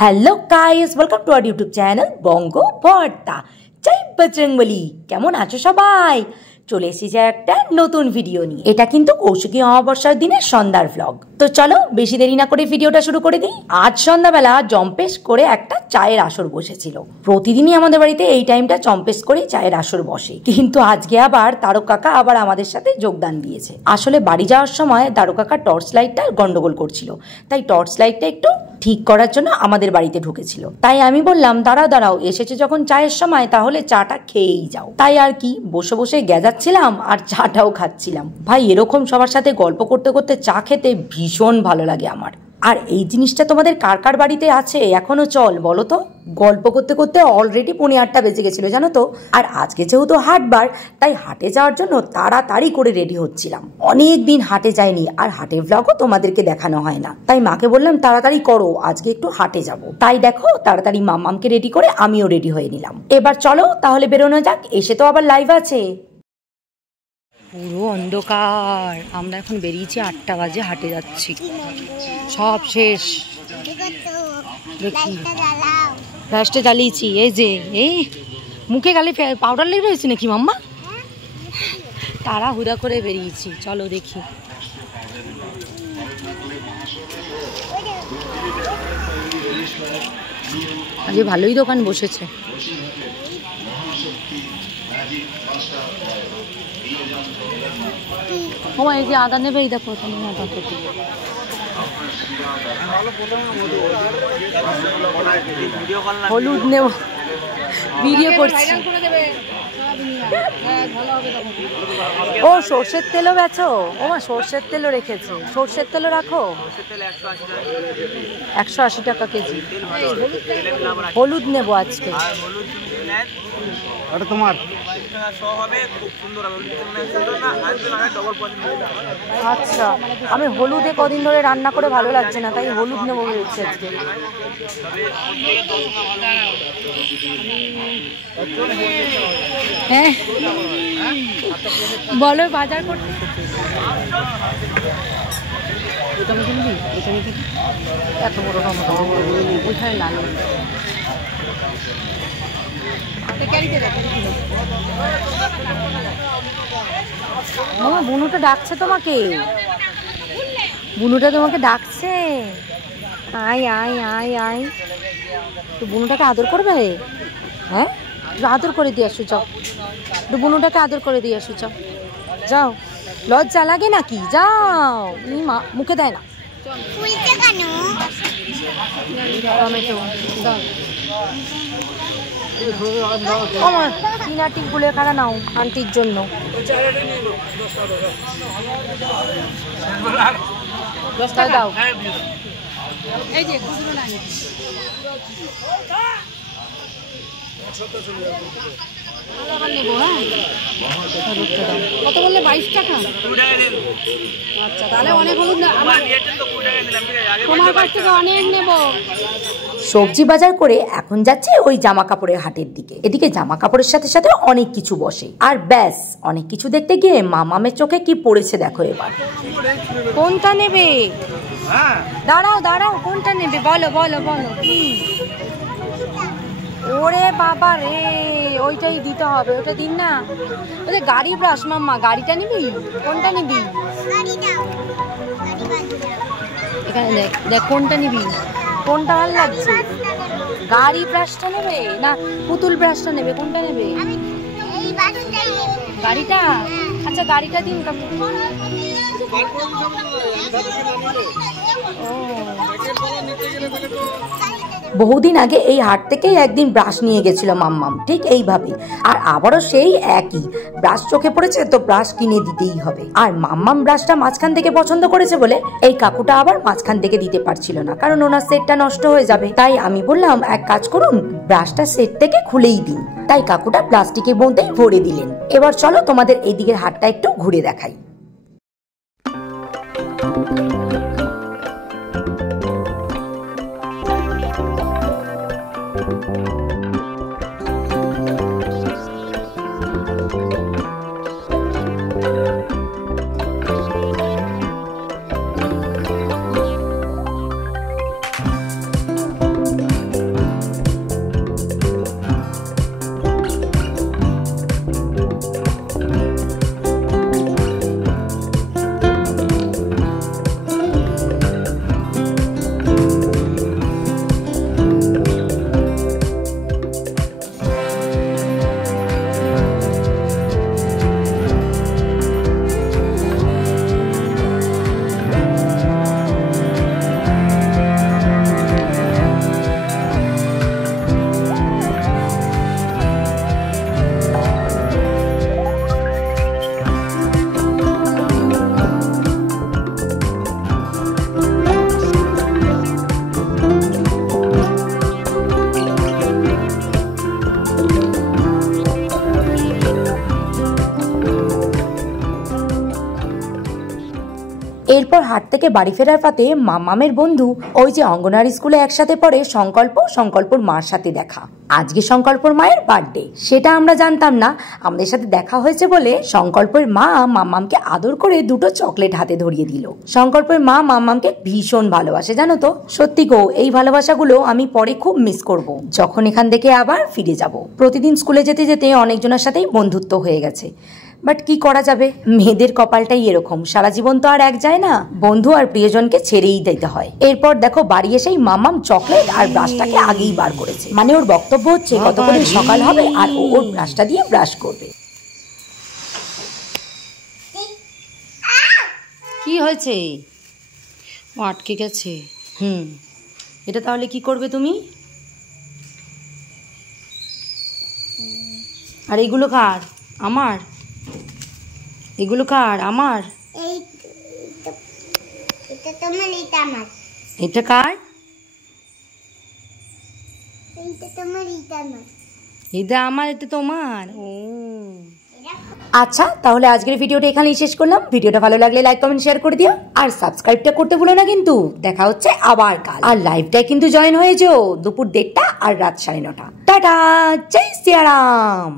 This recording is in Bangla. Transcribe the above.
Hello guys, welcome to our YouTube channel Bongo Bhorta. জয় বজরংবলী। কেমন আছো সবাই? চলে এসেছে একটা নতুন ভিডিও নিয়ে। এটা কিন্তু কৌশিকী অমাবস্যার দিনের সন্ধ্যার ভ্লগ। তো চলো বেশি দেরি না করে ভিডিওটা শুরু করে দিই। আজ সন্ধ্যাবেলা জম্পেশ করে একটা চায়ের আসর বসেছিল। প্রতিদিনই আমাদের বাড়িতে এই টাইমটা জম্পেশ করে চায়ের আসর বসে, কিন্তু আজকে আবার তারক কাকা আবার আমাদের সাথে যোগদান দিয়েছে। আসলে বাড়ি যাওয়ার সময় তারক কাকা টর্চ লাইটটা গন্ডগোল করছিল, তাই টর্চ লাইটটা একটু ঠিক করার জন্য আমাদের বাড়িতে ঢুকেছিল। তাই আমি বললাম, দাঁড়াও এসেছে যখন চায়ের সময়, তাহলে চাটা খেয়েই যাও। তাই আর কি, বসে বসে গেজাচ্ছিলাম আর চাটাও খাচ্ছিলাম। ভাই, এরকম সবার সাথে গল্প করতে করতে চা খেতে ভীষণ ভালো লাগে আমার। আর এই জিনিসটা তোমাদের কার কার বাড়িতে আছে এখনো? চল বলো তো। গল্প করতে করতে অলরেডি 8:45 বেজে গেছিল, জানো তো। আর আজকে যেহেতু হাটবার, তাই হাটে যাওয়ার জন্য তাড়াতাড়ি করে রেডি হচ্ছিলাম। অনেক দিন হাটে যাইনি, আর হাটের ব্লগও তোমাদেরকে দেখানো হয় না। তাই মাকে বললাম, তাড়াতাড়ি করো, আজকে একটু হাটে যাব। তাই দেখো, তাড়াতাড়ি মাম্মামকে রেডি করে আমিও রেডি হয়ে নিলাম। এবার চলো তাহলে বেরোনো যাক, এসে তো আবার লাইভ আছে। পুরো অন্ধকার। আমরা এখন বেরিয়েছি 8টা বাজে, হাটে যাচ্ছি। সব শেষ। ফ্ল্যাশটা জ্বালিয়েছি। এই যে এই মুখে গালে পাউডার লেগে রয়েছে নাকি মাম্মা? তাড়াহুড়া করে বেরিয়েছি। চলো দেখি। আজ ভালোই দোকান বসেছে। এই যে আদা নেবে, এই দেখো আদা কত। হলুদ নেব, ভিডিও করছি। ও সর্ষের তেলও বেচো? ও মা, সর্ষের তেলও রেখেছে। সর্ষের তেলও রাখো? 180 টাকা কেজি। হলুদ নেবো আজকে। তোমার আচ্ছা, আমি হলুদে কদিন ধরে রান্না করে ভালো লাগছে না, তাই হলুদ নেবো বলছি আজকে। হ্যাঁ বলো, বাজার করতে এত বড় টমেটো ওইখানে লাল। মামা, বুনুটা ডাকছে তোমাকে। বুনুটা তোমাকে ডাকছে। আয় আয় আয় আয়। তো বুনুটাকে আদর করবে? হ্যাঁ, আদর করে দিয়ে আসো, যাও। একটু বুনুটাকে আদর করে দিয়ে আসো, যাও যাও। লজ্জা লাগে নাকি? যাও। মা মুখে দেয় না। টমেটো দাও। পিনাটিক গুলে খাড়া নাও আন্টির জন্য। দাও। কত বললে? 22 টাকা। আচ্ছা, তাহলে অনেক হলুদ তোমার কাছ থেকে অনেক নেব। সবজি বাজার করে এখন যাচ্ছে ওই জামা কাপড়ের হাটের দিকে। এদিকে জামা কাপড়ের সাথে সাথে অনেক কিছু বসে। আর ব্যাস, অনেক কিছু দেখতে গিয়ে মামামের চোখে কি পড়েছে দেখো এবার। কোনটা নেবে? দাঁড়াও, কোনটা নেবে? বলো বলো বলো। কি? ওরে বাবা রে, ওইটাই দিতে হবে। ওটা দিন না। ওদের গাড়ি ব্রাশ মাম্মা, গাড়িটা নিবি? কোনটা নিবি? এখানে দেখ দেখ, কোনটা নিবি? কোনটা ভালো লাগছে? গাড়ি ব্রাশটা নেবে না পুতুল ব্রাশটা নেবে? কোনটা নেবে? গাড়িটা? আচ্ছা, গাড়িটা দিন। বহুদিন আগে এই হাট থেকে একদিন ব্রাশ নিয়ে গেছিল মাম্মাম, ঠিক এইভাবে। আর আবারও সেই একই ব্রাশ চোখে পড়েছে, তো ব্রাশ কিনে দিতেই হবে। আর মাম্মাম ব্রাশটা মাঝখান থেকে পছন্দ করেছে বলে এই কাকুটা আবার মাঝখান থেকে দিতে পারছিল না, কারণ ওনার সেটটা নষ্ট হয়ে যাবে। তাই আমি বললাম, এক কাজ করুন, ব্রাশটা সেট থেকে খুলেই দিন। তাই কাকুটা প্লাস্টিকের মধ্যেই ভরে দিলেন। এবার চলো তোমাদের এই দিকের হাটটা একটু ঘুরে দেখাই। এরপর হাট থেকে বাড়ি ফেরার পথে মামামের বন্ধু ওই যে অঙ্গনওয়াড়ি স্কুলে একসাথে পড়ে সংকল্পর মার সাথে দেখা। আজকে সংকল্পর মায়ের বার্থডে, সেটা আমরা জানতাম না। আমাদের সাথে দেখা হয়েছে বলে সংকল্পের মা মামামকে আদর করে দুটো চকলেট হাতে ধরিয়ে দিল। সংকল্পের মা মামামকে ভীষণ ভালোবাসে জানো তো। সত্যি গো, এই ভালোবাসাগুলো আমি পরে খুব মিস করব যখন এখান থেকে আবার ফিরে যাব। প্রতিদিন স্কুলে যেতে যেতে অনেকজনের সাথেই বন্ধুত্ব হয়ে গেছে, বাট কি করা যাবে, মেয়েদের কপালটাই এরকম, সারা জীবন তো আর এক যায় না, বন্ধু আর প্রিয়জনকে ছেড়েই দিতে হয়। এরপর দেখো বাড়ি এসেই মামাম চকলেট আর ব্রাশটাকে আগেই বার করেছে, মানে ওর বক্তব্য হচ্ছে কত করে সকাল হবে আর ওর ব্রাশটা দিয়ে ব্রাশ করবে। কি হয়েছে? ও আটকে গেছে। এটা তাহলে কি করবে তুমি? আর এগুলো কার? আমার। এগুলো কার? আমার। এটা তোমার, এটা আমার। এটা কার? এটা তোমার, এটা আমার। এটা আমার, এটা তোমার। ও আচ্ছা, তাহলে আজকের ভিডিওটা এখানেই শেষ করলাম। ভিডিওটা ভালো লাগলে লাইক কমেন্ট শেয়ার করে দিও আর সাবস্ক্রাইবটা করতে ভুলো না কিন্তু। দেখা হচ্ছে আবার কাল। আর লাইভটায় কিন্তু জয়েন হয়ে যেও দুপুর 1:30 আর রাত 9:30। টাটা, জয় সিয়ারাম।